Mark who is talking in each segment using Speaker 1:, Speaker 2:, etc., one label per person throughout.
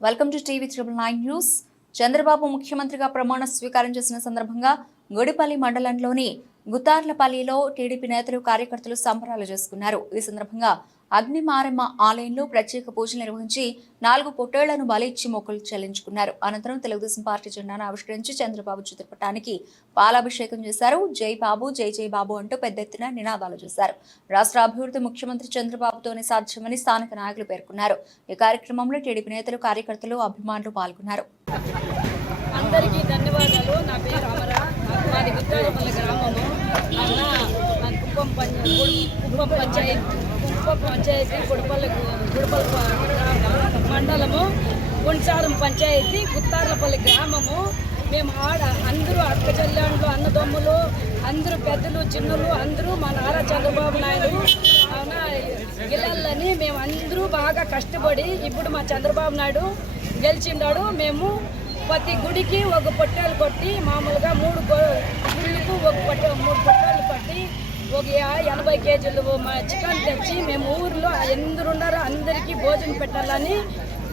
Speaker 1: Welcome to TV triple nine news Chandrababu ముఖ్యమంత్రిగా ప్రమాణ స్వీకారం చేసిన సందర్భంగా గుడిపల్లి మండలంలోని గుతార్లపల్లిలో టీడీపీ నేతలు కార్యకర్తలు సంబరాలు చేసుకున్నారు. ఈ సందర్భంగా అగ్నిమారమ్మ ఆలయంలో ప్రత్యేక పూజలు నిర్వహించి నాలుగు పొట్టేళ్ళను బలిచ్చి మొక్కలు చెల్లించుకున్నారు. అనంతరం తెలుగుదేశం పార్టీ జెండాను ఆవిష్కరించి చంద్రబాబు చిత్రపటానికి పాలాభిషేకం చేశారు. జై బాబు జై జై బాబు అంటూ పెద్ద ఎత్తున నినాదాలు చేశారు. రాష్ట్ర అభివృద్ధి ముఖ్యమంత్రి చంద్రబాబుతోనే సాధ్యమని స్థానిక నాయకులు పేర్కొన్నారు. ఈ కార్యక్రమంలో టీడీపీ నేతలు కార్యకర్తలు అభిమానులు పాల్గొన్నారు.
Speaker 2: అందరికీ ధన్యవాదాలు. నా పేరు అమర మాది గుత్తాలపల్లి గ్రామము. అన్న కుప్పం పంచాయత్ కుప్పం పంచాయతీ గుడపల్లి గుడపల్లి మండలము గుంచారం పంచాయతీ గుత్తార్లపల్లి గ్రామము. మేము ఆడ అందరూ అక్క చెల్లెండ్లు అన్నదమ్ములు అందరూ పెద్దలు చిన్నలు అందరూ మా నారా చంద్రబాబు నాయుడు పిల్లలని మేము అందరూ బాగా కష్టపడి ఇప్పుడు మా చంద్రబాబు నాయుడు గెలిచిండాడు. మేము ప్రతి గుడికి ఒక పొట్టాలు కొట్టి మామూలుగా మూడు గుళ్ళకు ఒక పొట్ట మూడు పొట్టాలు కొట్టి ఒక ఎనభై కేజీలు మా చికెన్ తెచ్చి మేము ఊర్లో ఎందరున్నారో అందరికీ భోజనం పెట్టాలని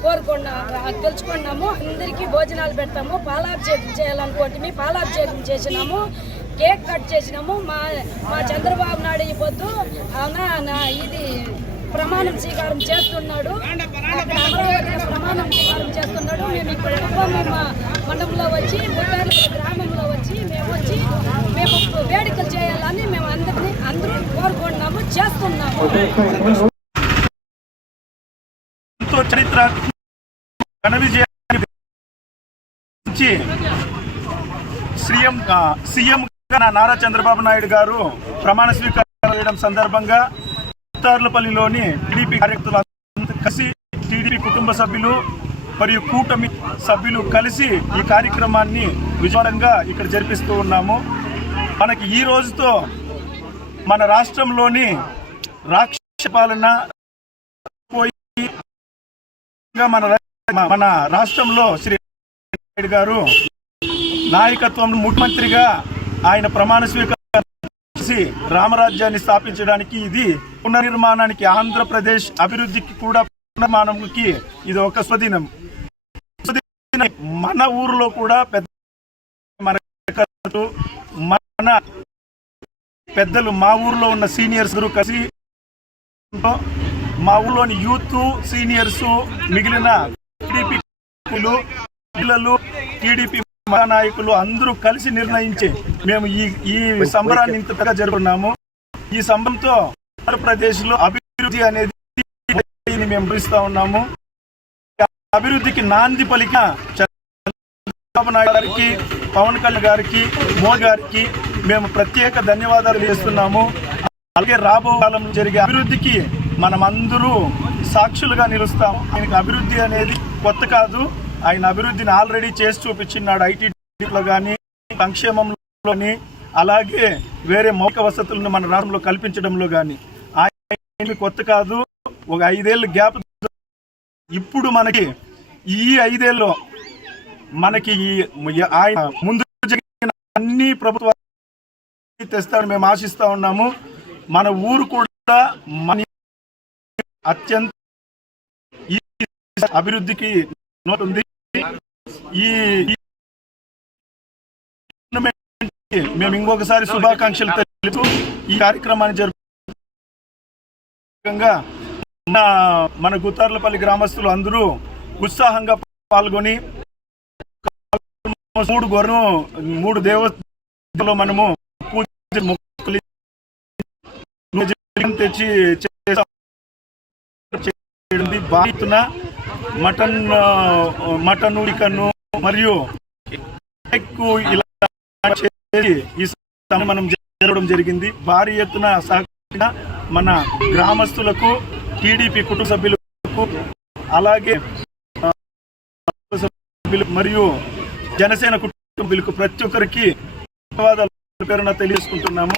Speaker 2: కోరుకున్నా తెలుసుకున్నాము అందరికీ భోజనాలు పెడతాము. పాలాభిషేకం చేయాలనుకోటి పాలాభిషేకం చేసినాము. కేక్ కట్ చేసినాము. మా మా చంద్రబాబు నాయుడు ఈ పొద్దు నా ఇది ప్రమాణం స్వీకారం చేస్తున్నాడు. ప్రమాణం స్వీకారం చేస్తున్నాడు. మేము ఇక్కడ మా మండలంలో వచ్చి ముత్తారి గ్రామంలో వచ్చి మేము వచ్చి మేము చేస్తున్నాము
Speaker 3: ఎంతో చరిత్ర ఘన విజయాన్ని సీఎం నారా చంద్రబాబు నాయుడు గారు ప్రమాణ స్వీకారం చేయడం సందర్భంగా ఉత్తార్లపల్లిలోని టీడీపీ కార్యకర్తలు కలిసి టీడీపీ కుటుంబ సభ్యులు మరియు కూటమి సభ్యులు కలిసి ఈ కార్యక్రమాన్ని విజయవంతంగా ఇక్కడ జరిపిస్తూ ఉన్నాము. మనకి ఈ రోజుతో మన రాష్ట్రంలోని రాక్ష పాలన మన మన రాష్ట్రంలో శ్రీ నాయుడు గారు నాయకత్వం ముఖ్యమంత్రిగా ఆయన ప్రమాణ స్వీకారం రామరాజ్యాన్ని స్థాపించడానికి ఇది పునర్నిర్మాణానికి ఆంధ్రప్రదేశ్ అభివృద్ధికి కూడా పునర్మాణంకి ఇది ఒక స్వదినం. మన ఊర్లో కూడా పెద్ద మన మన పెద్దలు మా ఊర్లో ఉన్న సీనియర్స్ కలిసి మా ఊర్లోని యూత్ సీనియర్స్ మిగిలిన టీడీపీ పిల్లలు టీడీపీ నాయకులు అందరూ కలిసి నిర్ణయించి మేము ఈ ఈ సంబరాన్ని ఇంతగా జరుపుకున్నాము. ఈ సంబరంతో ఆంధ్రప్రదేశ్లో అభివృద్ధి అనేది మేము పిలుస్తా ఉన్నాము. అభివృద్ధికి నాంది పలిక చంద్రబాబు నాయుడు గారికి పవన్ కళ్యాణ్ గారికి మోదీ గారికి మేము ప్రత్యేక ధన్యవాదాలు చేస్తున్నాము. అలాగే రాబో కాలంలో జరిగే అభివృద్ధికి మనం అందరూ సాక్షులుగా నిలుస్తాం ఆయనకి అభివృద్ధి అనేది కొత్త కాదు. ఆయన అభివృద్ధిని ఆల్రెడీ చేసి చూపించినాడు ఐటీలో కానీ సంక్షేమంలోని అలాగే వేరే మౌలిక వసతులను మన రాష్ట్రంలో కల్పించడంలో కానీ. ఆయన కొత్త కాదు. ఒక ఐదేళ్ళు గ్యాప్ ఇప్పుడు మనకి ఈ ఐదేళ్ళలో మనకి ఈ ఆయన ముందు జరిగిన అన్ని ప్రభుత్వ తెస్తాడని మేము ఆశిస్తా ఉన్నాము. మన ఊరు కూడా మన అత్యంత ఈ అభివృద్ధికి నోటుంది. ఈ మేము ఇంకొకసారి శుభాకాంక్షలు తెలుపుతూ ఈ కార్యక్రమాన్ని జరుపుగా మన మన గుత్తార్లపల్లి గ్రామస్తులు అందరూ ఉత్సాహంగా పాల్గొని మూడు గొర్రెను మూడు దేవతలో మనము తెచ్చి చేసాం. చేయడం బాగుతున్న మటన్ మటన్ చికెన్ మరియు ఈ మనం జరగడం జరిగింది భారీ ఎత్తున సహకరించిన మన గ్రామస్తులకు టీడీపీ కుటుంబ సభ్యులకు అలాగే మరియు జనసేన కుటుంబ సభ్యులకు ప్రతి ఒక్కరికి ధన్యవాదాలు పేరున తెలియజేసుకుంటున్నాము